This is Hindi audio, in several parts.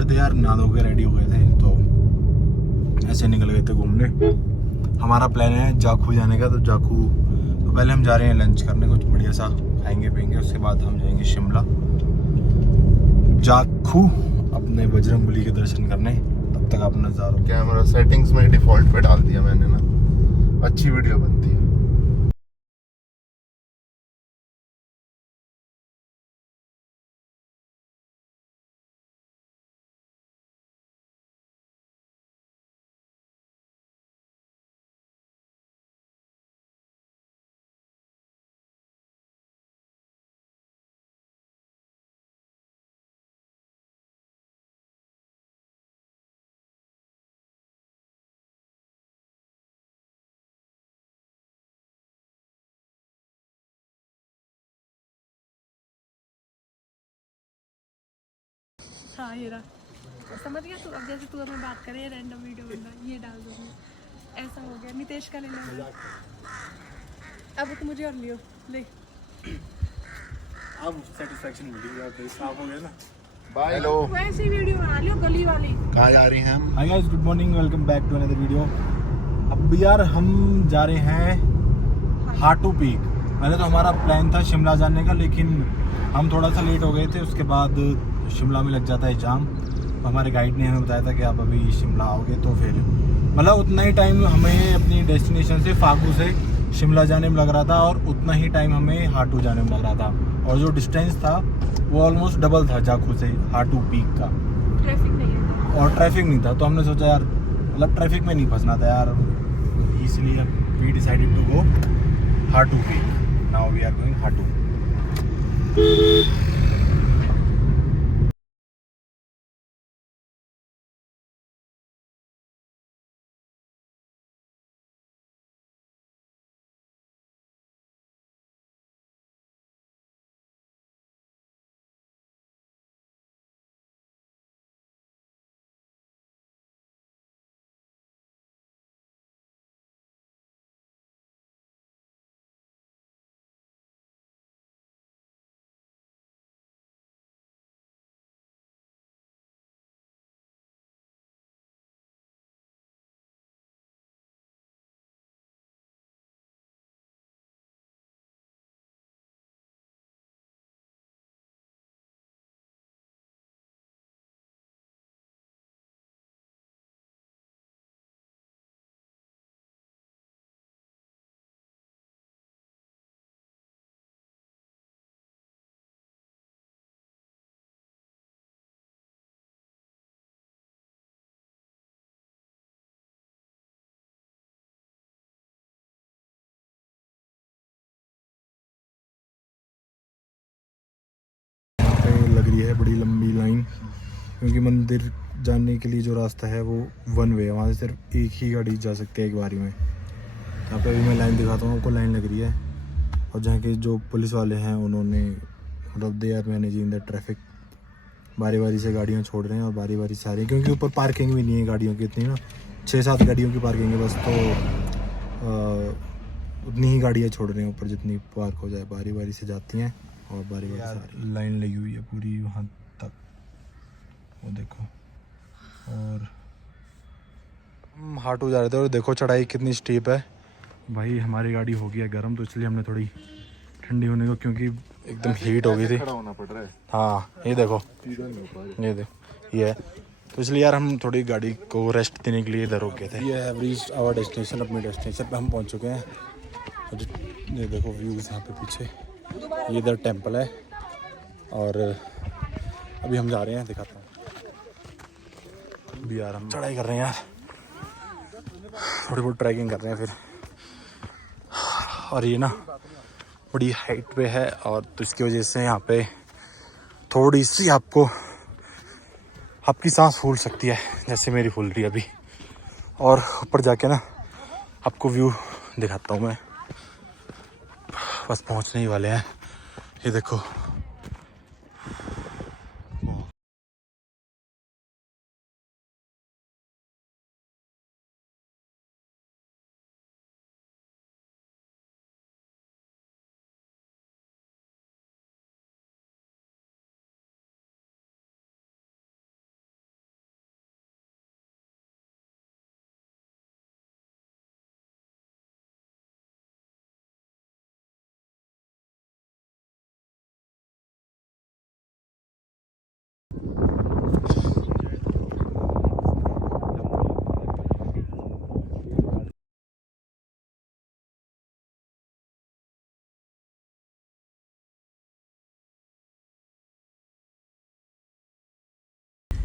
रहे थे यार, नहा धो के रेडी हो गए थे तो ऐसे निकल गए थे घूमने। हमारा प्लान है जाखू जाने का, तो जाखू तो पहले हम जा रहे हैं लंच करने, कुछ बढ़िया सा खाएंगे पियेंगे, उसके बाद हम जाएंगे शिमला जाखू अपने बजरंगबली के दर्शन करने। तब तक आप नज़ारों कैमरा सेटिंग्स में डिफॉल्ट पे डाल दिया मैंने ना, अच्छी वीडियो बनती है। हाँ ये रहा, समझ गया तू। अब जैसे तू हमें बात करे रैंडम वीडियो बनना, ये डाल दूँगी, ऐसा हो गया। नितेश का ले लेना, अब तो मुझे और लियो ले। अब सेटिस्फैक्शन मिली, आप साफ हो गया ना। बाय। हेलो, वैसी वीडियो बना लियो गली वाली। कहाँ जा रही हैं हम? Hi guys, good morning, welcome back to another video. अब यार हम जा रहे हैं हाटू पीक। पहले तो हमारा प्लान था शिमला जाने का, लेकिन हम थोड़ा सा लेट हो गए थे। उसके बाद शिमला में लग जाता है जाम, तो हमारे गाइड ने हमें बताया था कि आप अभी शिमला आओगे तो फिर मतलब उतना ही टाइम हमें अपनी डेस्टिनेशन से फागू से शिमला जाने में लग रहा था, और उतना ही टाइम हमें हाटू जाने में लग रहा था। और जो डिस्टेंस था वो ऑलमोस्ट डबल था जाखू से हाटू पीक का, ट्रैफिक नहीं है और ट्रैफिक नहीं था। तो हमने सोचा यार मतलब ट्रैफिक में नहीं फंसना था यार, इसलिए we decided to go Hatu peak. Now we are going Hatu. लग रही है बड़ी लंबी लाइन, क्योंकि मंदिर जाने के लिए जो रास्ता है वो वन वे है, वहाँ से सिर्फ एक ही गाड़ी जा सकती है एक बारी में। यहाँ पे अभी मैं लाइन दिखाता हूँ आपको, लाइन लग रही है। और जहाँ के जो पुलिस वाले हैं उन्होंने मतलब they are managing the traffic, बारी बारी से गाड़ियाँ छोड़ रहे हैं और बारी बारी से आ रही हैं, क्योंकि ऊपर पार्किंग भी नहीं है गाड़ियों की इतनी ना, 6-7 गाड़ियों की पार्किंग है बस, तो उतनी ही गाड़ियाँ छोड़ रहे हैं ऊपर जितनी पार्क हो जाए, बारी बारी से जाती हैं और बारी बारी से आ रही हैं। लाइन लगी हुई है पूरी वहाँ तक, वो देखो। और हम हाटू जा रहे थे और देखो चढ़ाई कितनी स्टीप है भाई। हमारी गाड़ी हो गई है गर्म, तो इसलिए हमने थोड़ी ठंडी होने को, क्योंकि एकदम हीट हो गई थी। खड़ा होना पड़ रहा है। हाँ ये देखो, ये देखो ये है, तो इसलिए यार हम थोड़ी गाड़ी को रेस्ट देने के लिए इधर रुक गए थे। ये है रीच आवर डेस्टिनेशन, अपने डेस्टिनेशन पे हम पहुंच चुके हैं। और ये देखो व्यूज़ यहाँ पे पीछे, ये इधर टेंपल है। और अभी हम जा रहे हैं, दिखाता हूँ। अभी यार हम चढ़ाई कर रहे हैं यार, थोड़ी बहुत ट्रैकिंग कर रहे हैं फिर। और ये ना बड़ी हाइट पे है, और तो इसकी वजह से यहाँ पे थोड़ी सी आपको आपकी सांस फूल सकती है, जैसे मेरी फूल रही है अभी। और ऊपर जाके ना आपको व्यू दिखाता हूँ मैं, बस पहुँचने ही वाले हैं। ये देखो।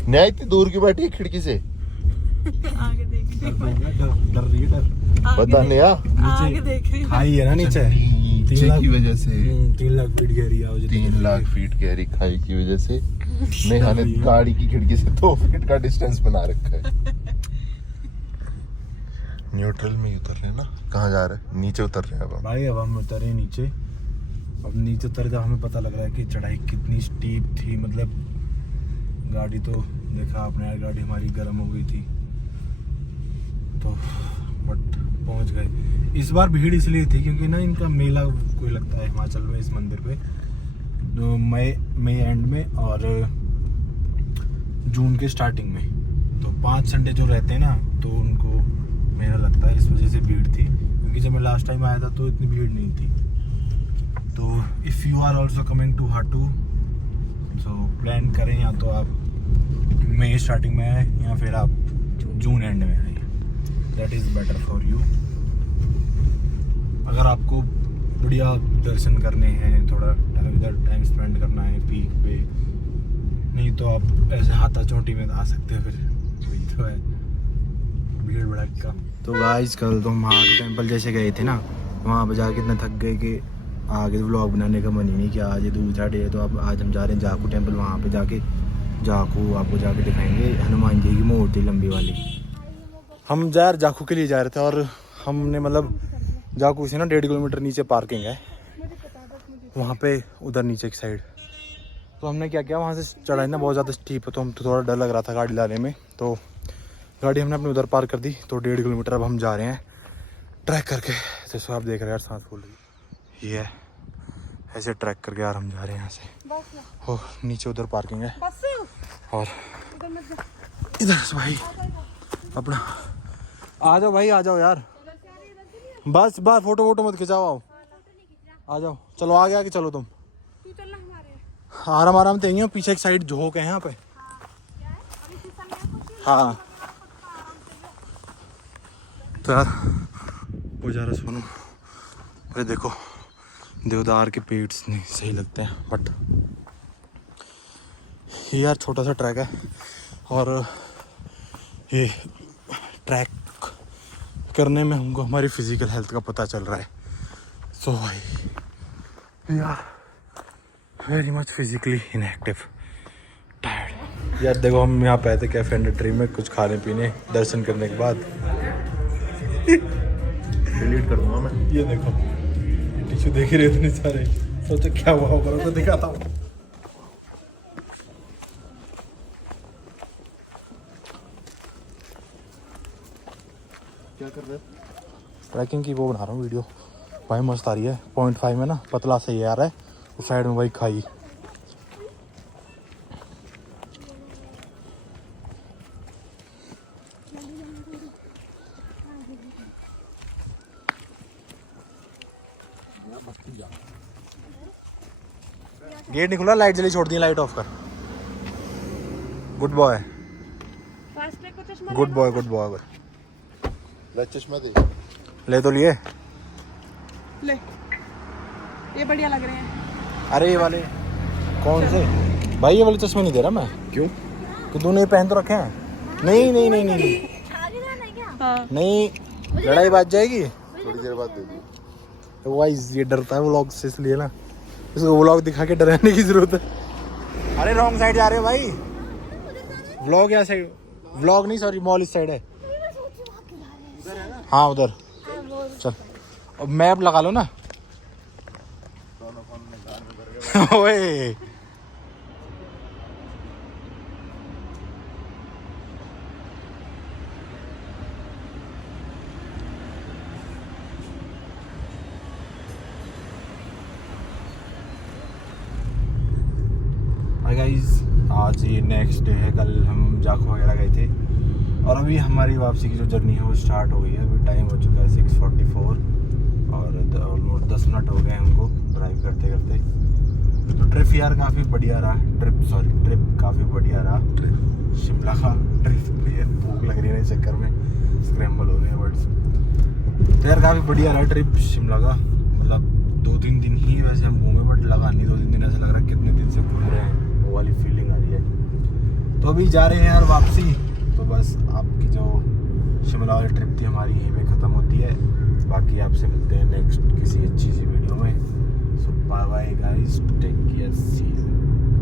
न्याय इतनी दूर क्यों बैठी है खिड़की से? आगे देख रही हूँ। डर रही है डर। बता नया आगे देख रही हूँ। खाई है ना नीचे। 3 लाख की वजह से 3 लाख फीट गहरी आवाज। 3 लाख फीट गहरी खाई की वजह से नेहा ने गाड़ी की खिड़की से 2 फीट का डिस्टेंस बना रखा है। न्यूट्रल में ही उतर रहे हैं ना? कहाँ जा रहे हैं? नीचे उतर रहे हैं अब हम। भाई अब हम उतरे नीचे। अब नीचे उतर जब हमें पता लग रहा है कि चढ़ाई कितनी स्टीप थी। मतलब गाड़ी तो देखा आपने यार, गाड़ी हमारी गर्म हो गई थी तो बट पहुंच गए। इस बार भीड़ इसलिए थी क्योंकि ना इनका मेला कोई लगता है हिमाचल में इस मंदिर पे, जो मई एंड में और जून के स्टार्टिंग में। तो 5 संडे जो रहते हैं ना तो उनको मेला लगता है, इस वजह से भीड़ थी। क्योंकि जब मैं लास्ट टाइम आया था तो इतनी भीड़ नहीं थी। तो if you are also coming to Hatu so plan करें, या तो आप मई स्टार्टिंग में आए या फिर आप जून एंड में आए। That is better for you. अगर आपको बढ़िया दर्शन करने हैं, थोड़ा इधर टाइम स्पेंड करना है पीक पे, नहीं तो आप ऐसे हाथा चोटी में आ सकते हो। फिर वही तो है भीड़ भड़क का। तो गाइस कल तो हम महादेव टेम्पल जैसे गए थे ना, वहाँ पर जाके इतना थक गए कि आगे व्लॉग बनाने का मन ही नहीं किया। आज ये दूसरा डे है तो अब आज हम जा रहे हैं जाखू टेम्पल। वहाँ पे जाके जाखू आपको जाके दिखाएंगे हनुमान जी की मूर्ति लंबी वाली। हम यार जाखू के लिए जा रहे थे और हमने मतलब जाखू से ना 1.5 किलोमीटर नीचे पार्किंग है वहाँ पे, उधर नीचे की साइड। तो हमने क्या किया, वहाँ से चढ़ाई ना बहुत ज़्यादा स्टीप है तो हम तो थोड़ा डर लग रहा था गाड़ी लाने में, तो गाड़ी हमने अपने उधर पार्क कर दी। तो 1.5 किलोमीटर अब हम जा रहे हैं ट्रैक करके। जैसे आप देख रहे हैं यार, सांस फूल रही ये है, ऐसे ट्रैक करके यार हम जा रहे हैं यहाँ से। हो नीचे उधर पार्किंग है और इधर से भाई अपना आ जाओ भाई, आ जाओ यार, बस बार फोटो वोटो मत खिंचाओ, आओ आ जाओ, चलो आगे आगे चलो तुम। आराम आराम से ही पीछे एक साइड झोंक है यहाँ पे। हाँ तो यार वो जा रहा सोनू। अरे देखो देवदार के पेड़ नहीं सही लगते हैं, बट ये यार छोटा सा ट्रैक है और ये ट्रैक करने में हमको हमारी फिजिकल हेल्थ का पता चल रहा है। सो भाई यार very much physically inactive, tired. यार देखो हम यहाँ पे आए थे कैफे एंड ट्री में कुछ खाने पीने दर्शन करने के बाद। डिलीट कर दूंगा मैं। ये देखो टिश्यू देख ही रहे इतने सारे, सोचो क्या हुआ होगा, तो दिखाता हूँ। क्या कर रहे? ट्रैकिंग की वो बना रहा हूँ वीडियो भाई, मस्त आ रही है। 0.5 में ना पतला सही आ रहा है, उस साइड में भाई खाई। गेट नहीं खुला, लाइट जली छोड़ दी, लाइट ऑफ कर। Good boy good boy good boy. ले चश्मा दे। ले तो लिए, ले ये बढ़िया लग रहे हैं। अरे ये वाले कौन से भाई? ये वाले चश्मे नहीं दे रहा मैं। क्यों? कि तूने पहन तो रखे हैं? नहीं नहीं नहीं नहीं नहीं, हाँ। नहीं लड़ाई बात जाएगी। थोड़ी देर बाद दे दी। तो वाइस ये डरता है व्लॉग से, इसलिए ना इसको व्लॉग दिखा के डराने की जरूरत है। अरे रॉन्ग साइड जा रहे हो भाई, व्लॉग या साइड, व्लॉग नहीं सॉरी मॉल इस साइड है। हाँ उधर चल, अब मैप लगा लो ना। ओए हाय गाइस, आज ये नेक्स्ट डे है। कल हम जाखू वगैरह गए थे और अभी हमारी वापसी की जो जर्नी है वो स्टार्ट हो गई है। अभी टाइम हो चुका है 6:44 और ऑलमोस्ट 10 मिनट हो गए हमको ड्राइव करते करते। तो ट्रिप यार काफ़ी बढ़िया रहा, ट्रिप काफ़ी बढ़िया रहा। शिमला का ट्रिप भूख लग रही है इस चक्कर में, स्क्रैम्बल हो गए वर्ड्स। तो यार काफ़ी बढ़िया रहा ट्रिप शिमला का। मतलब 2-3 दिन ही वैसे हम घूमे, बट लगा नहीं 2-3 दिन, ऐसा लग रहा है कितने दिन से घूम रहे हैं, वो वाली फीलिंग आ रही है। तो अभी जा रहे हैं यार वापसी। तो बस आपकी जो शिमला वाली ट्रिप थी हमारी यहीं पे ख़त्म होती है। बाकी आपसे मिलते हैं नेक्स्ट किसी अच्छी सी वीडियो में। So bye bye guys, take care, see you.